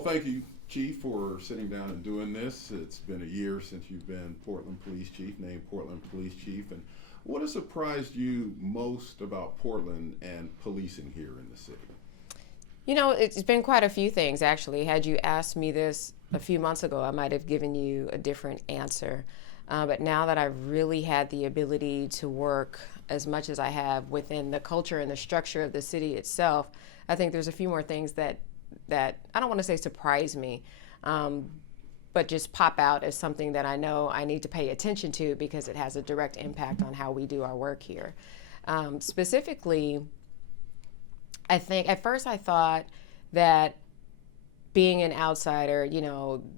thank you, Chief, for sitting down and doing this. It's been a year since you've been Portland Police Chief, named Portland Police Chief. And what has surprised you most about Portland and policing here in the city? It's been quite a few things, actually. Had you asked me this a few months ago, I might have given you a different answer. But now that I've really had the ability to work as much as I have within the culture and the structure of the city itself, I think there's a few more things that I don't want to say surprise me, but just pop out as something that I know I need to pay attention to because it has a direct impact on how we do our work here. Specifically, I think at first I thought that being an outsider,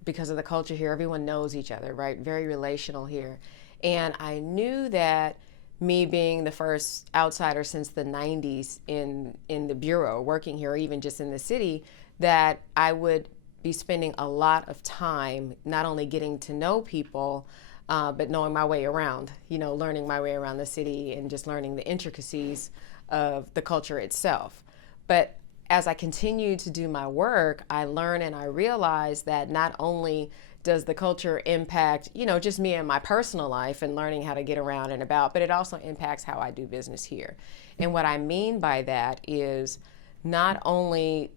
because of the culture here, everyone knows each other, right? Very relational here. And I knew that me being the first outsider since the 90s in the Bureau, working here, or even just in the city, that I would be spending a lot of time not only getting to know people, but knowing my way around, learning my way around the city and just learning the intricacies of the culture itself. But as I continue to do my work, I learn and I realize that not only does the culture impact, just me and my personal life and learning how to get around and about, but it also impacts how I do business here. And what I mean by that is not only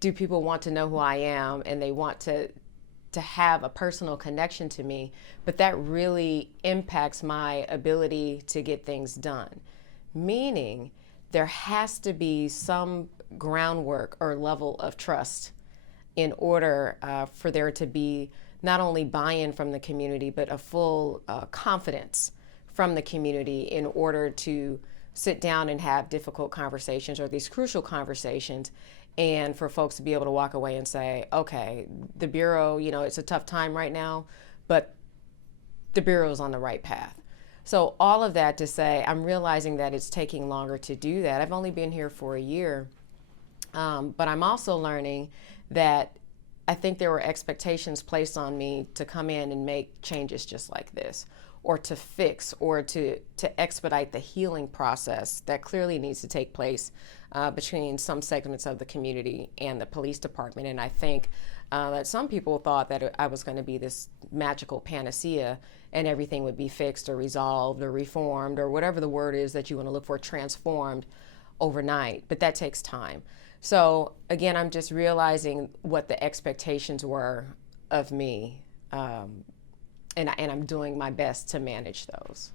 do people want to know who I am and they want to have a personal connection to me, but that really impacts my ability to get things done. Meaning there has to be some groundwork or level of trust in order for there to be not only buy-in from the community, but a full confidence from the community in order to sit down and have difficult conversations or these crucial conversations, and for folks to be able to walk away and say, okay, the Bureau, it's a tough time right now, but the Bureau's on the right path. So all of that to say, I'm realizing that it's taking longer to do that. I've only been here for a year, but I'm also learning that I think there were expectations placed on me to come in and make changes just like this, or to fix, or to expedite the healing process that clearly needs to take place between some segments of the community and the police department. And I think that some people thought that I was going to be this magical panacea and everything would be fixed or resolved or reformed or whatever the word is that you want to look for, transformed overnight. But that takes time. So again, I'm just realizing what the expectations were of me, and I'm doing my best to manage those.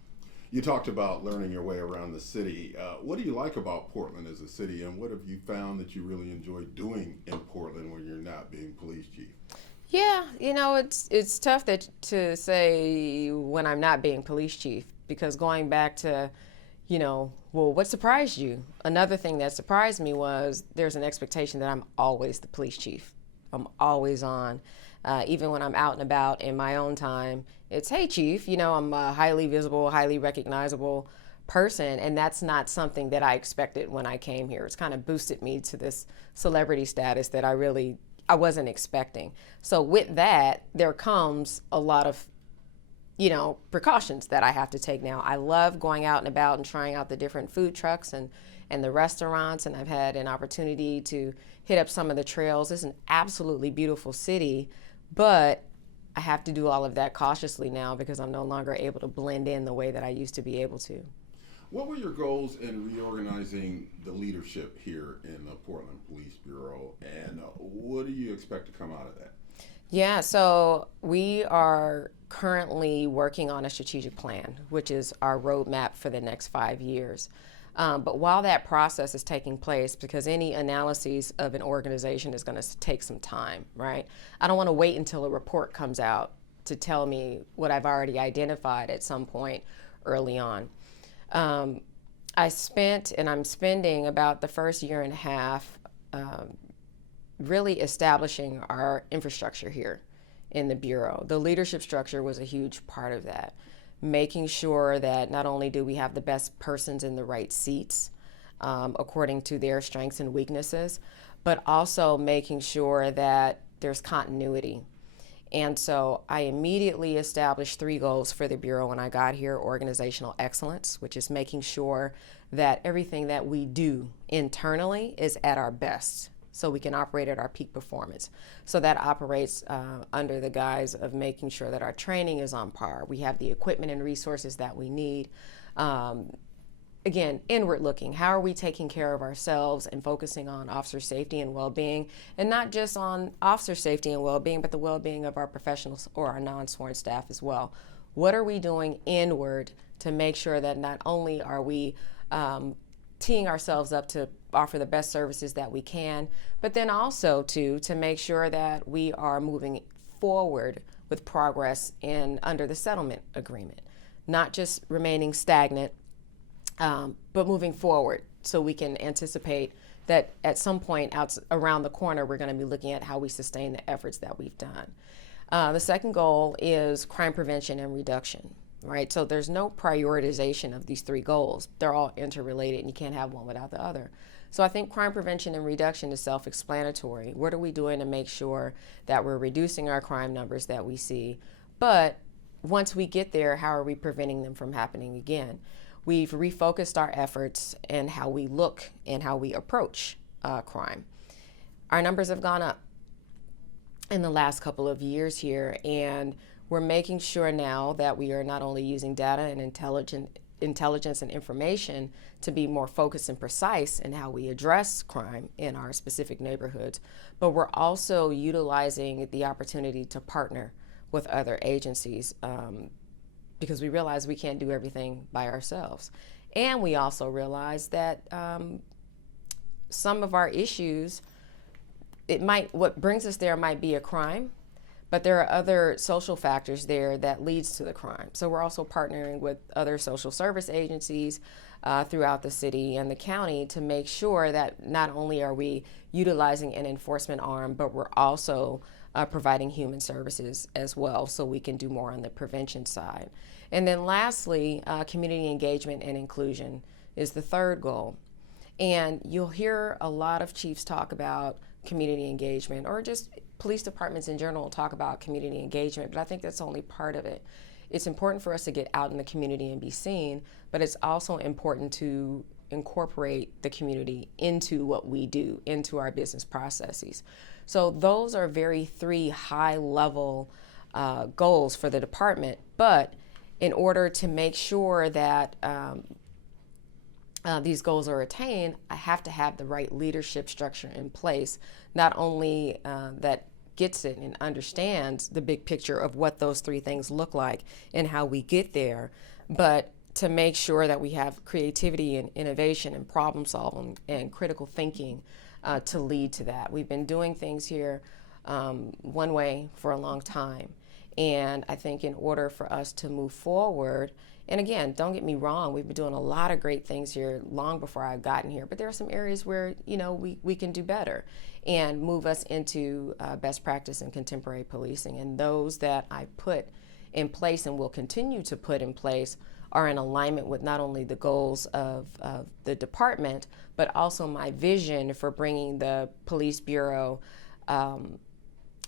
You talked about learning your way around the city. What do you like about Portland as a city, and what have you found that you really enjoy doing in Portland when you're not being police chief? Yeah, it's tough to say when I'm not being police chief, because going back to, what surprised you? Another thing that surprised me was there's an expectation that I'm always the police chief. I'm always on. Even when I'm out and about in my own time, it's, hey, chief, I'm a highly visible, highly recognizable person, and that's not something that I expected when I came here. It's kind of boosted me to this celebrity status that I wasn't expecting. So with that, there comes a lot of, precautions that I have to take now. I love going out and about and trying out the different food trucks and the restaurants, and I've had an opportunity to hit up some of the trails. It's an absolutely beautiful city, but I have to do all of that cautiously now because I'm no longer able to blend in the way that I used to be able to. What were your goals in reorganizing the leadership here in the Portland Police Bureau, and what do you expect to come out of that? Yeah, so we are currently working on a strategic plan, which is our roadmap for the next 5 years. But while that process is taking place, because any analysis of an organization is going to take some time, right? I don't want to wait until a report comes out to tell me what I've already identified at some point early on. I spent and I'm spending about the first year and a half really establishing our infrastructure here in the Bureau. The leadership structure was a huge part of that. Making sure that not only do we have the best persons in the right seats according to their strengths and weaknesses, but also making sure that there's continuity. And so I immediately established 3 goals for the Bureau when I got here: organizational excellence, which is making sure that everything that we do internally is at our best. so we can operate at our peak performance. So that operates under the guise of making sure that our training is on par. We have the equipment and resources that we need. Again, inward looking. How are we taking care of ourselves and focusing on officer safety and well-being, and not just on officer safety and well-being, but the well-being of our professionals or our non-sworn staff as well. What are we doing inward to make sure that not only are we teeing ourselves up to offer the best services that we can, but then also to make sure that we are moving forward with progress under the settlement agreement, not just remaining stagnant, but moving forward so we can anticipate that at some point out around the corner, we're going to be looking at how we sustain the efforts that we've done. The second goal is crime prevention and reduction, right? So there's no prioritization of these three goals. They're all interrelated, and you can't have one without the other. So I think crime prevention and reduction is self-explanatory. What are we doing to make sure that we're reducing our crime numbers that we see? But once we get there, how are we preventing them from happening again? We've refocused our efforts and how we look and how we approach crime. Our numbers have gone up in the last couple of years here, and we're making sure now that we are not only using data and intelligence and information to be more focused and precise in how we address crime in our specific neighborhoods, but we're also utilizing the opportunity to partner with other agencies because we realize we can't do everything by ourselves. And we also realize that some of our issues, what brings us there might be a crime, but there are other social factors there that leads to the crime. So we're also partnering with other social service agencies throughout the city and the county to make sure that not only are we utilizing an enforcement arm, but we're also providing human services as well, so we can do more on the prevention side. And then lastly, community engagement and inclusion is the third goal. And you'll hear a lot of chiefs talk about community engagement, or just police departments in general talk about community engagement, but I think that's only part of it. It's important for us to get out in the community and be seen, but it's also important to incorporate the community into what we do, into our business processes. So those are three high-level goals for the department, but in order to make sure that these goals are attained, I have to have the right leadership structure in place, not only that gets it and understands the big picture of what those three things look like and how we get there, but to make sure that we have creativity and innovation and problem solving and critical thinking to lead to that. We've been doing things here one way for a long time. And I think in order for us to move forward, and again, don't get me wrong, we've been doing a lot of great things here long before I've gotten here, but there are some areas where, we can do better and move us into best practice and contemporary policing. And those that I put in place and will continue to put in place are in alignment with not only the goals of the department, but also my vision for bringing the police bureau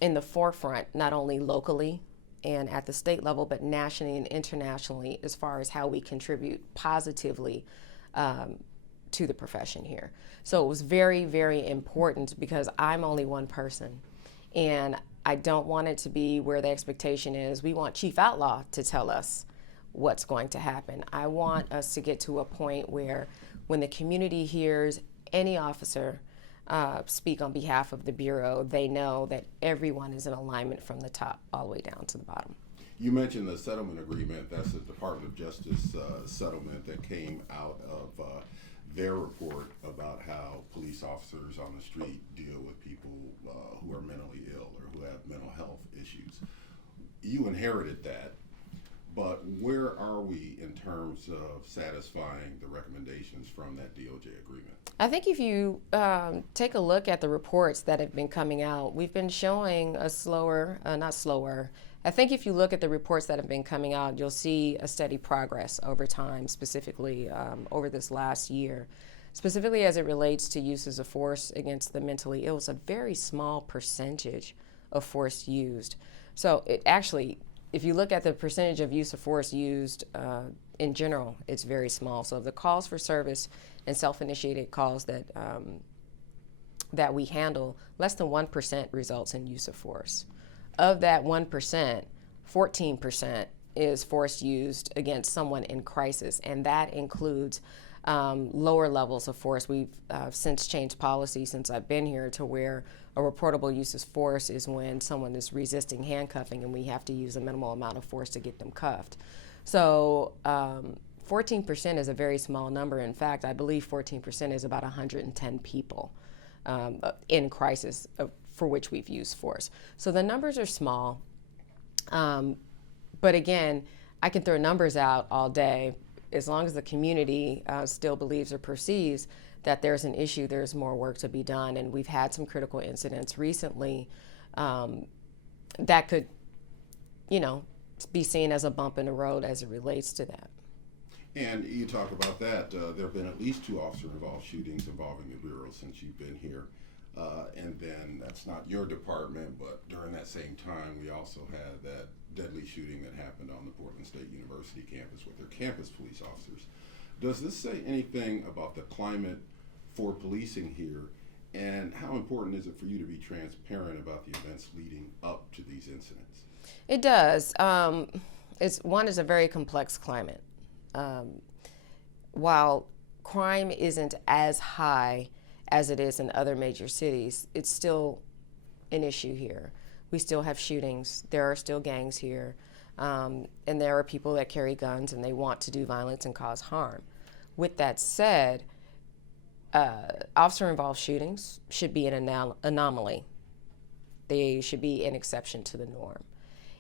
in the forefront, not only locally and at the state level, but nationally and internationally, as far as how we contribute positively to the profession here. So it was very, very important because I'm only one person, and I don't want it to be where the expectation is we want Chief Outlaw to tell us what's going to happen. I want us to get to a point where when the community hears any officer speak on behalf of the Bureau, they know that everyone is in alignment from the top all the way down to the bottom. You mentioned the settlement agreement. That's the Department of Justice settlement that came out of their report about how police officers on the street deal with people who are mentally ill or who have mental health issues. You inherited that, but where are we in terms of satisfying the recommendations from that DOJ agreement? I think if you take a look at the reports that have been coming out, we've been showing a I think if you look at the reports that have been coming out, you'll see a steady progress over time, specifically over this last year. Specifically as it relates to uses of force against the mentally ill, it's a very small percentage of force used. So it actually, if you look at the percentage of use of force used in general, it's very small. So the calls for service and self-initiated calls that that we handle, less than 1% results in use of force. Of that 1%, 14% is force used against someone in crisis, and that includes lower levels of force. We've since changed policy since I've been here to where a reportable use of force is when someone is resisting handcuffing and we have to use a minimal amount of force to get them cuffed. So 14% is a very small number. In fact, I believe 14% is about 110 people in crisis for which we've used force. So the numbers are small. But again, I can throw numbers out all day. As long as the community still believes or perceives that there's an issue, there's more work to be done. And we've had some critical incidents recently that could, be seen as a bump in the road as it relates to that. And you talk about that. There have been at least 2 officer-involved shootings involving the Bureau since you've been here. And then that's not your department, but during that same time, we also had that deadly shooting that happened on the Portland State University campus with their campus police officers. Does this say anything about the climate for policing here, and how important is it for you to be transparent about the events leading up to these incidents? It does. It's a very complex climate. While crime isn't as high as it is in other major cities, it's still an issue here. We still have shootings. There are still gangs here. And there are people that carry guns and they want to do violence and cause harm. With that said, officer-involved shootings should be an anomaly. They should be an exception to the norm.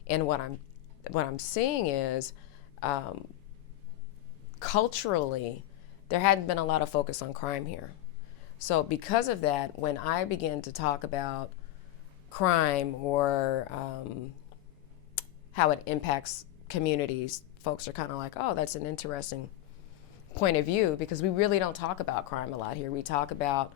And what I'm seeing is culturally, there hadn't been a lot of focus on crime here. So because of that, when I begin to talk about crime or how it impacts communities, folks are kind of like, oh, that's an interesting point of view, because we really don't talk about crime a lot here. We talk about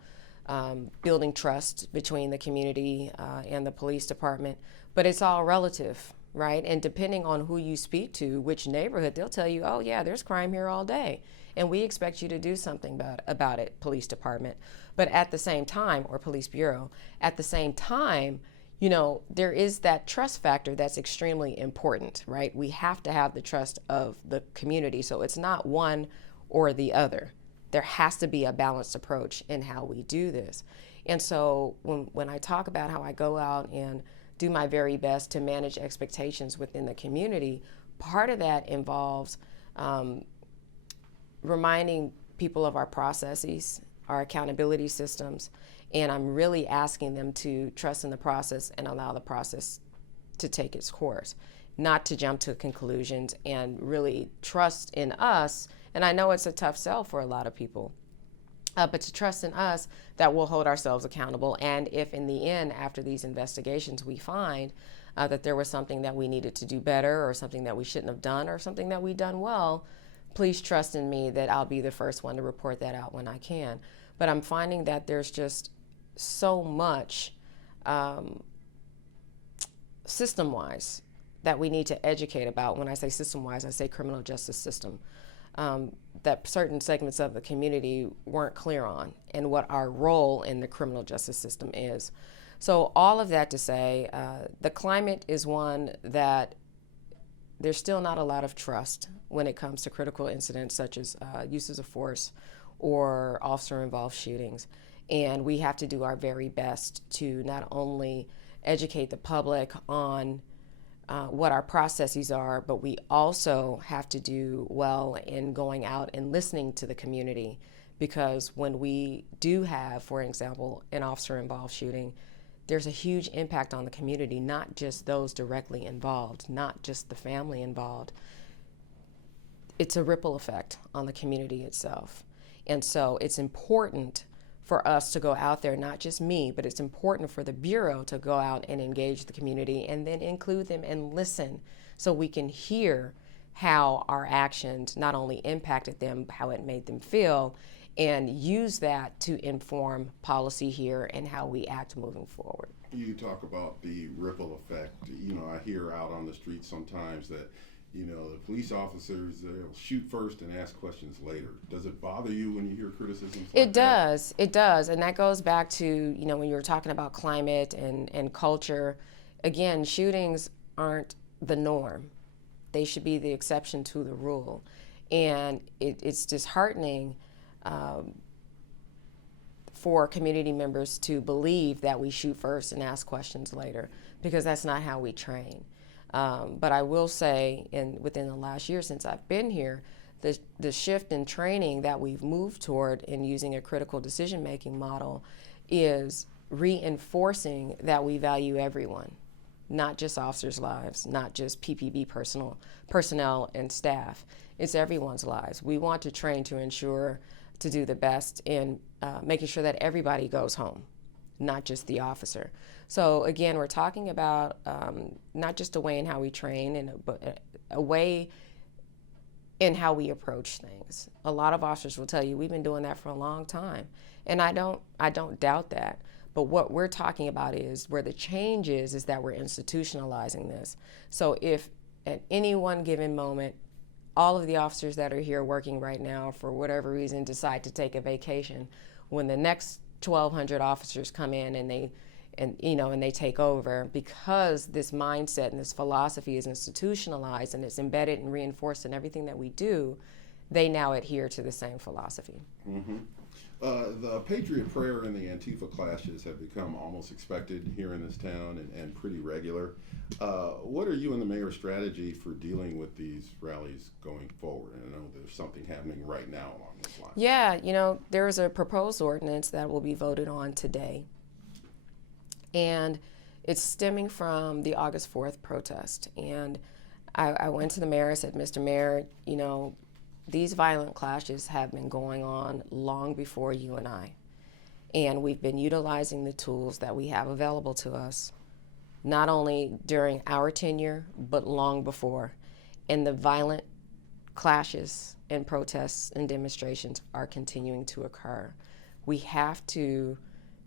building trust between the community and the police department, but it's all relative, right? And depending on who you speak to, which neighborhood, they'll tell you, oh yeah, there's crime here all day, and we expect you to do something about it, police department. But at the same time, or police bureau, at the same time, there is that trust factor that's extremely important, right? We have to have the trust of the community, so it's not one or the other. There has to be a balanced approach in how we do this. And so when I talk about how I go out and do my very best to manage expectations within the community, part of that involves reminding people of our processes, our accountability systems, and I'm really asking them to trust in the process and allow the process to take its course, not to jump to conclusions, and really trust in us. And I know it's a tough sell for a lot of people, but to trust in us that we'll hold ourselves accountable. And if in the end, after these investigations, we find that there was something that we needed to do better, or something that we shouldn't have done, or something that we done well, please trust in me that I'll be the first one to report that out when I can. But I'm finding that there's just so much system-wise that we need to educate about. When I say system-wise, I say criminal justice system, that certain segments of the community weren't clear on, and what our role in the criminal justice system is. So all of that to say, the climate is one that there's still not a lot of trust when it comes to critical incidents such as uses of force or officer-involved shootings. And we have to do our very best to not only educate the public on what our processes are, but we also have to do well in going out and listening to the community. Because when we do have, for example, an officer-involved shooting, there's a huge impact on the community, not just those directly involved, not just the family involved. It's a ripple effect on the community itself. And so it's important for us to go out there, not just me, but it's important for the Bureau to go out and engage the community and then include them and listen, so we can hear how our actions not only impacted them, how it made them feel, and use that to inform policy here and how we act moving forward. You talk about the ripple effect. I hear out on the street sometimes that You know, the police officers, they'll shoot first and ask questions later. Does it bother you when you hear criticisms like It does. It does. And that goes back to, when you were talking about climate and culture. Again, shootings aren't the norm. They should be the exception to the rule. And it's disheartening for community members to believe that we shoot first and ask questions later, because that's not how we train. But I will say, within the last year since I've been here, the shift in training that we've moved toward in using a critical decision-making model is reinforcing that we value everyone, not just officers' lives, not just PPB personnel and staff. It's everyone's lives. We want to train to ensure to do the best in making sure that everybody goes home, not just the officer. So again, we're talking about not just a way in how we train, but a way in how we approach things. A lot of officers will tell you we've been doing that for a long time, and I don't doubt that. But what we're talking about is where the change is that we're institutionalizing this. So if at any one given moment, all of the officers that are here working right now, for whatever reason, decide to take a vacation, when the next 1,200 officers come in and they take over, because this mindset and this philosophy is institutionalized and it's embedded and reinforced in everything that we do, they now adhere to the same philosophy. Mm-hmm. The Patriot Prayer and the Antifa clashes have become almost expected here in this town and pretty regular. What are you and the mayor's strategy for dealing with these rallies going forward? And I know there's something happening right now along this line. Yeah, there's a proposed ordinance that will be voted on today. And it's stemming from the August 4th protest. And I went to the mayor, I said, Mr. Mayor, these violent clashes have been going on long before you and I. And we've been utilizing the tools that we have available to us, not only during our tenure, but long before. And the violent clashes and protests and demonstrations are continuing to occur. We have to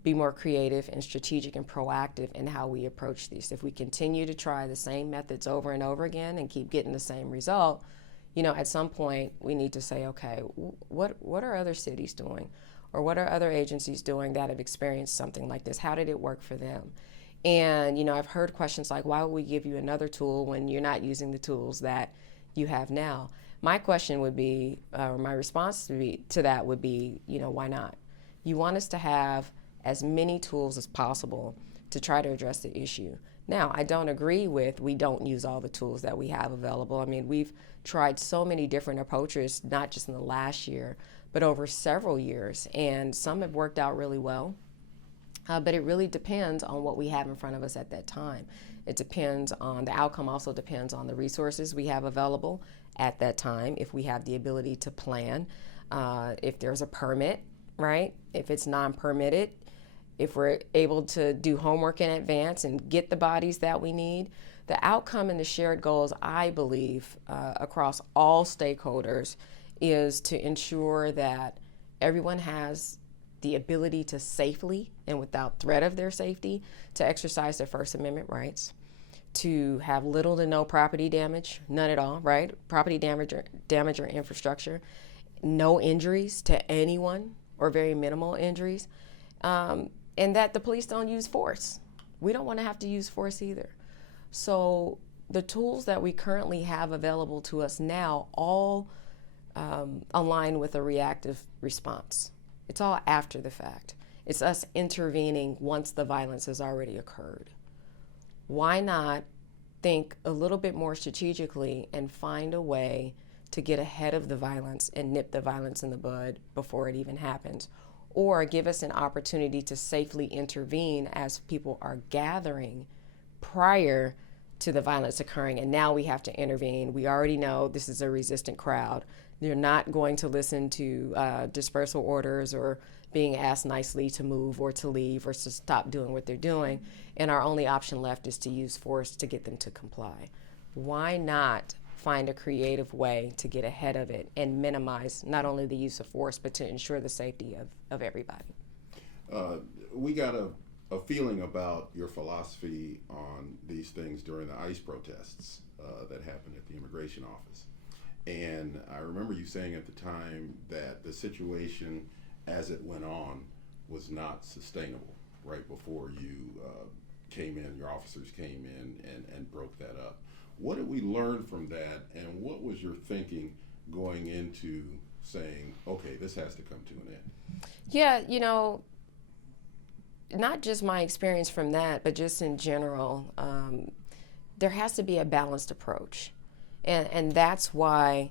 be more creative and strategic and proactive in how we approach these. If we continue to try the same methods over and over again and keep getting the same result, at some point we need to say, okay, what are other cities doing? Or what are other agencies doing that have experienced something like this? How did it work for them? And, I've heard questions like, why would we give you another tool when you're not using the tools that you have now? My question would be, or my response to that would be, why not? You want us to have as many tools as possible to try to address the issue. Now, I don't agree with we don't use all the tools that we have available. I mean, we've tried so many different approaches, not just in the last year, but over several years, and some have worked out really well. But it really depends on what we have in front of us at that time. It depends on, the outcome also depends on the resources we have available at that time, if we have the ability to plan, if there's a permit, right? If it's non-permitted, if we're able to do homework in advance and get the bodies that we need. The outcome and the shared goals, I believe, across all stakeholders, is to ensure that everyone has the ability to safely and without threat of their safety to exercise their First Amendment rights, to have little to no property damage, none at all, right? Property damage or infrastructure, no injuries to anyone or very minimal injuries. And that the police don't use force. We don't want to have to use force either. So the tools that we currently have available to us now all align with a reactive response. It's all after the fact. It's us intervening once the violence has already occurred. Why not think a little bit more strategically and find a way to get ahead of the violence and nip the violence in the bud before it even happens? Or give us an opportunity to safely intervene as people are gathering prior to the violence occurring, and now we have to intervene. We already know this is a resistant crowd. They're not going to listen to dispersal orders or being asked nicely to move or to leave or to stop doing what they're doing, and our only option left is to use force to get them to comply. Why not find a creative way to get ahead of it and minimize not only the use of force, but to ensure the safety of everybody? We got a a feeling about your philosophy on these things during the ICE protests that happened at the immigration office. And I remember you saying at the time that the situation as it went on was not sustainable right before you came in, your officers came in and broke that up. What did we learn from that, and what was your thinking going into saying, okay, this has to come to an end? Yeah, not just my experience from that, but just in general, there has to be a balanced approach. And that's why,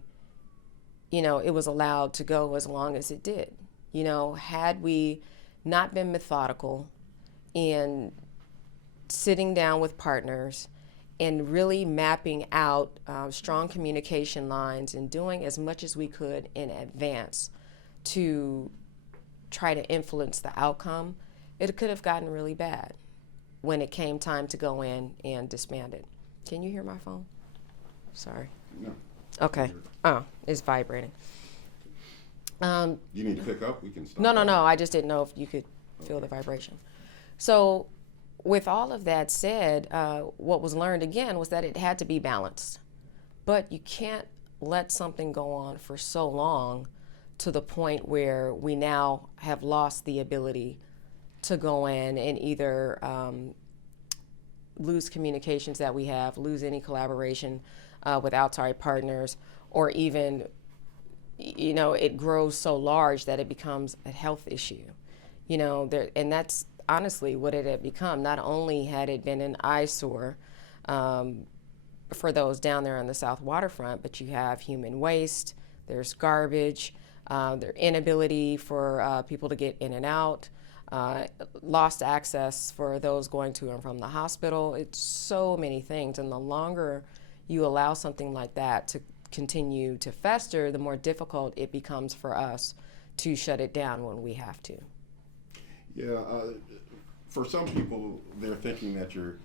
it was allowed to go as long as it did. Had we not been methodical in sitting down with partners and really mapping out strong communication lines and doing as much as we could in advance to try to influence the outcome, it could have gotten really bad when it came time to go in and disband it. Can you hear my phone? Sorry. No. Okay. Oh, it's vibrating. You need to pick up? We can stop. No. I just didn't know if you could feel the vibration. So with all of that said, what was learned again was that it had to be balanced. But you can't let something go on for so long to the point where we now have lost the ability to go in and either lose communications that we have, lose any collaboration with outside partners, or even, it grows so large that it becomes a health issue. And that's honestly what it had become. Not only had it been an eyesore for those down there on the South Waterfront, but you have human waste, there's garbage, their inability for people to get in and out, lost access for those going to and from the hospital. It's so many things. And the longer you allow something like that to continue to fester, the more difficult it becomes for us to shut it down when we have to. Yeah, for some people, they're thinking that you're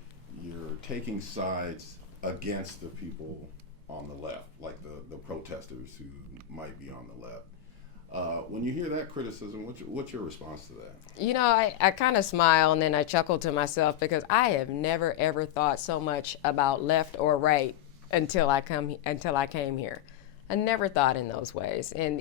taking sides against the people on the left, like the protesters who might be on the left. When you hear that criticism, what's your response to that? I kind of smile and then I chuckle to myself because I have never ever thought so much about left or right until I came here. I never thought in those ways, and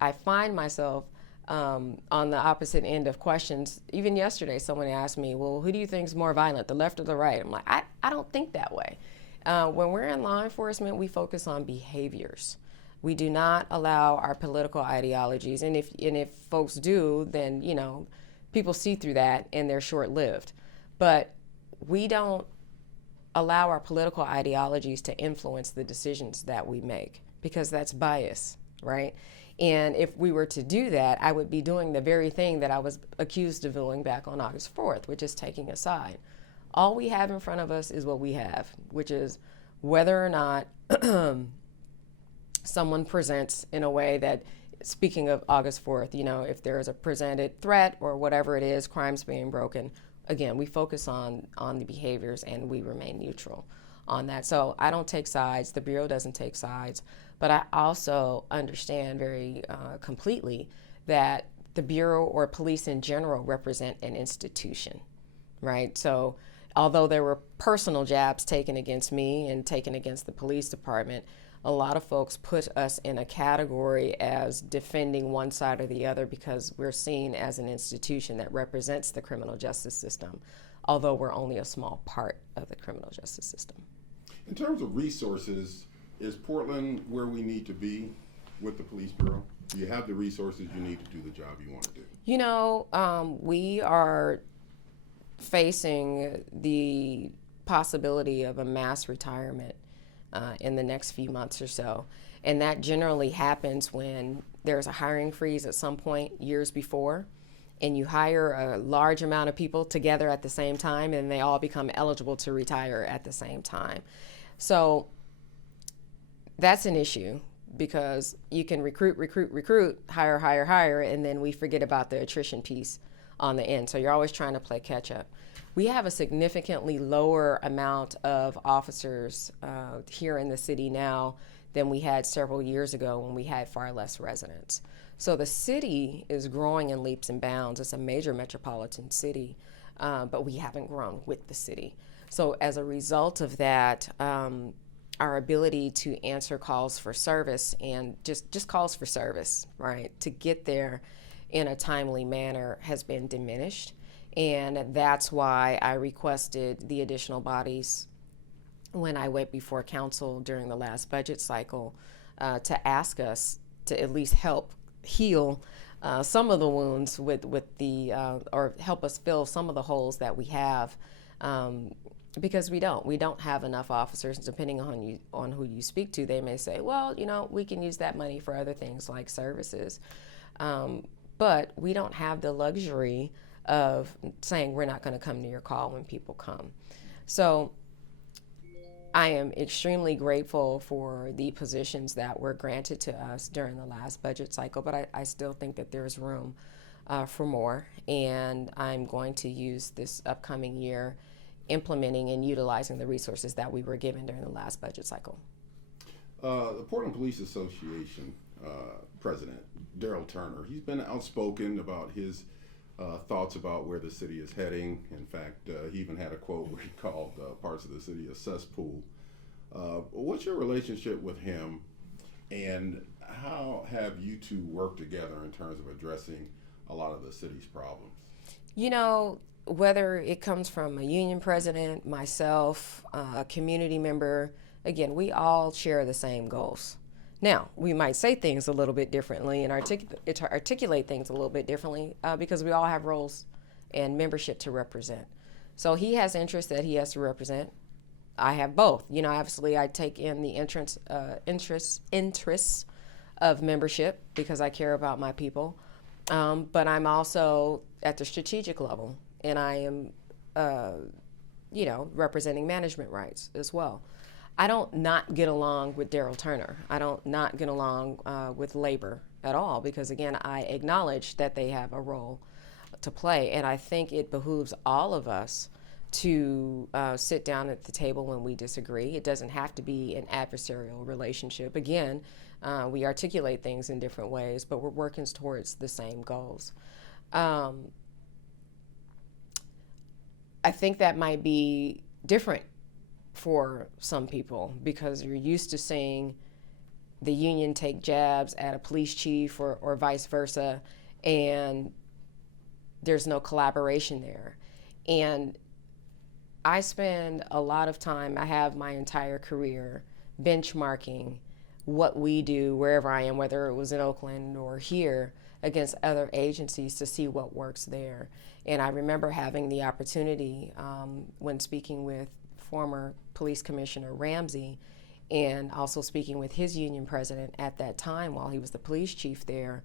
I find myself on the opposite end of questions. Even yesterday, someone asked me, "Well, who do you think is more violent, the left or the right?" I'm like, I don't think that way. When we're in law enforcement, we focus on behaviors. We do not allow our political ideologies, and if folks do, then people see through that and they're short-lived. But we don't allow our political ideologies to influence the decisions that we make because that's bias, right? And if we were to do that, I would be doing the very thing that I was accused of doing back on August 4th, which is taking a side. All we have in front of us is what we have, which is whether or not someone presents in a way that, speaking of August 4th, if there is a presented threat or whatever it is, crimes being broken, again, we focus on the behaviors and we remain neutral on that. So I don't take sides. The Bureau doesn't take sides. But I also understand very completely that the Bureau or police in general represent an institution, right? So although there were personal jabs taken against me and taken against the police department, a lot of folks put us in a category as defending one side or the other because we're seen as an institution that represents the criminal justice system, although we're only a small part of the criminal justice system. In terms of resources, is Portland where we need to be with the police bureau? Do you have the resources you need to do the job you want to do? We are facing the possibility of a mass retirement in the next few months or so. And that generally happens when there's a hiring freeze at some point years before, and you hire a large amount of people together at the same time, and they all become eligible to retire at the same time. So that's an issue because you can recruit, hire, and then we forget about the attrition piece on the end. So you're always trying to play catch up. We have a significantly lower amount of officers here in the city now than we had several years ago when we had far less residents. So the city is growing in leaps and bounds. It's a major metropolitan city, but we haven't grown with the city. So as a result of that, our ability to answer calls for service and just calls for service, right, to get there in a timely manner has been diminished. And that's why I requested the additional bodies when I went before council during the last budget cycle to ask us to at least help heal some of the wounds with the, or help us fill some of the holes that we have. Because we don't have enough officers. Depending on who you speak to, they may say, well, we can use that money for other things like services. But we don't have the luxury of saying we're not going to come to your call when people come. So I am extremely grateful for the positions that were granted to us during the last budget cycle, but I still think that there's room for more, and I'm going to use this upcoming year implementing and utilizing the resources that we were given during the last budget cycle. The Portland Police Association president, Daryl Turner, he's been outspoken about his thoughts about where the city is heading. In fact, he even had a quote where he called parts of the city a cesspool. What's your relationship with him, and how have you two worked together in terms of addressing a lot of the city's problems? Whether it comes from a union president, myself, a community member, again, we all share the same goals. Now, we might say things a little bit differently and articulate things a little bit differently because we all have roles and membership to represent. So he has interests that he has to represent. I have both. Obviously, I take in the interests of membership because I care about my people. But I'm also at the strategic level, and I am, representing management rights as well. I don't not get along with Daryl Turner. I don't not get along with labor at all because, again, I acknowledge that they have a role to play, and I think it behooves all of us to sit down at the table when we disagree. It doesn't have to be an adversarial relationship. Again, we articulate things in different ways, but we're working towards the same goals. I think that might be different for some people because you're used to seeing the union take jabs at a police chief or vice versa, and there's no collaboration there. And I spend a lot of time, I have my entire career benchmarking what we do wherever I am, whether it was in Oakland or here, against other agencies to see what works there. And I remember having the opportunity when speaking with former Police Commissioner Ramsey and also speaking with his union president at that time while he was the police chief there,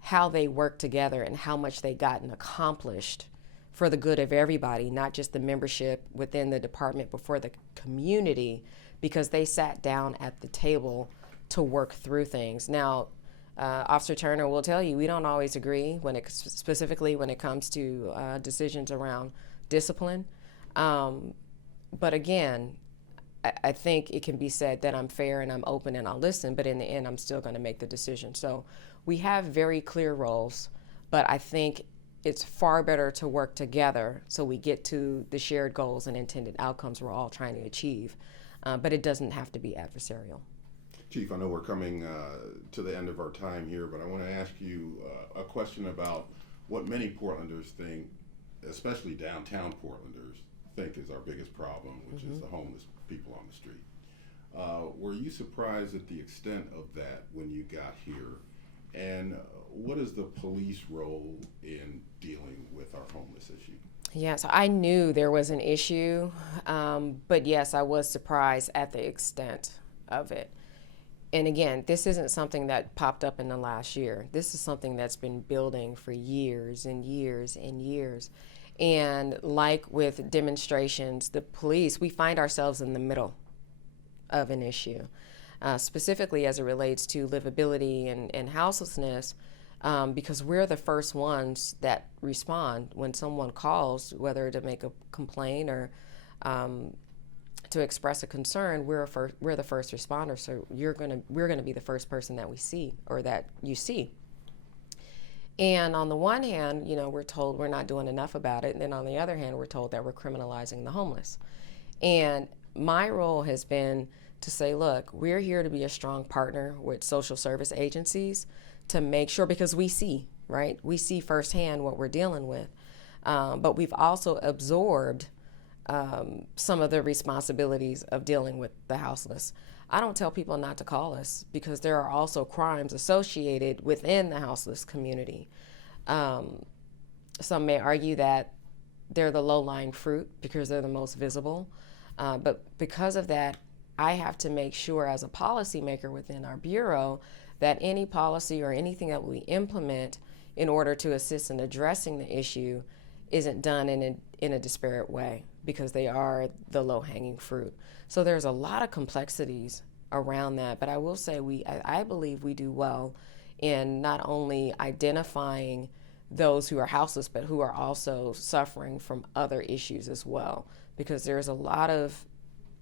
how they worked together and how much they gotten accomplished for the good of everybody, not just the membership within the department, but for the community, because they sat down at the table to work through things. Now, Officer Turner will tell you we don't always agree specifically when it comes to decisions around discipline. But again, I think it can be said that I'm fair and I'm open and I'll listen, but in the end, I'm still going to make the decision. So we have very clear roles, but I think it's far better to work together so we get to the shared goals and intended outcomes we're all trying to achieve. But it doesn't have to be adversarial. Chief, I know we're coming to the end of our time here, but I want to ask you a question about what many Portlanders think, especially downtown Portlanders, think is our biggest problem, which is the homeless people on the street. Were you surprised at the extent of that when you got here? And what is the police role in dealing with our homeless issue? Yes, I knew there was an issue, but yes, I was surprised at the extent of it. And again, this isn't something that popped up in the last year. This is something that's been building for years and years and years. And like with demonstrations, the police, we find ourselves in the middle of an issue, specifically as it relates to livability and houselessness, because we're the first ones that respond when someone calls, whether to make a complaint or to express a concern. We're the first responder, so we're gonna be the first person that we see or that you see. And on the one hand, we're told we're not doing enough about it. And then on the other hand, we're told that we're criminalizing the homeless. And my role has been to say, look, we're here to be a strong partner with social service agencies to make sure, because we see, right? We see firsthand what we're dealing with. But we've also absorbed some of the responsibilities of dealing with the houseless. I don't tell people not to call us because there are also crimes associated within the houseless community. Some may argue that they're the low-lying fruit because they're the most visible. But because of that, I have to make sure as a policymaker within our bureau that any policy or anything that we implement in order to assist in addressing the issue isn't done in a disparate way, because they are the low-hanging fruit. So there's a lot of complexities around that, but I will say I believe we do well in not only identifying those who are houseless, but who are also suffering from other issues as well, because there's a lot of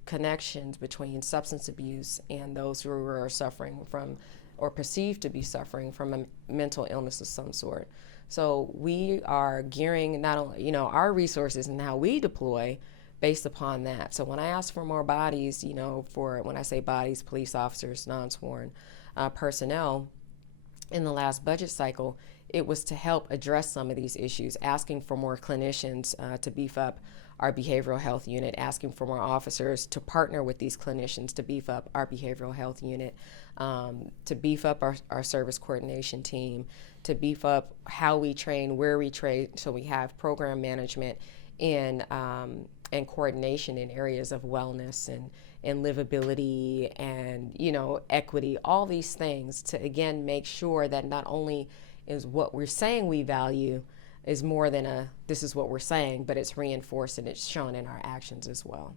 connections between substance abuse and those who are suffering from or perceived to be suffering from a mental illness of some sort. So we are gearing not only, our resources and how we deploy based upon that. So when I ask for more bodies, when I say bodies, police officers, non-sworn personnel, in the last budget cycle, it was to help address some of these issues, asking for more clinicians to beef up our behavioral health unit, asking for more officers to partner with these clinicians to beef up our behavioral health unit, to beef up our service coordination team, to beef up how we train, where we train, so we have program management and coordination in areas of wellness and livability and equity, all these things to again make sure that not only is what we're saying we value is more than this is what we're saying, but it's reinforced and it's shown in our actions as well.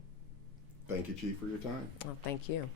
Thank you, Chief, for your time. Well, thank you.